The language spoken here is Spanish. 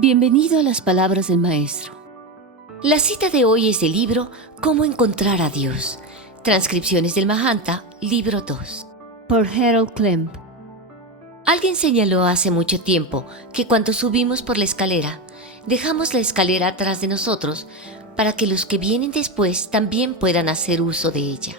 Bienvenido a las palabras del Maestro. La cita de hoy es del libro Cómo encontrar a Dios. Transcripciones del Mahanta, libro 2. Por Harold Klemp. Alguien señaló hace mucho tiempo que cuando subimos por la escalera, dejamos la escalera atrás de nosotros para que los que vienen después también puedan hacer uso de ella.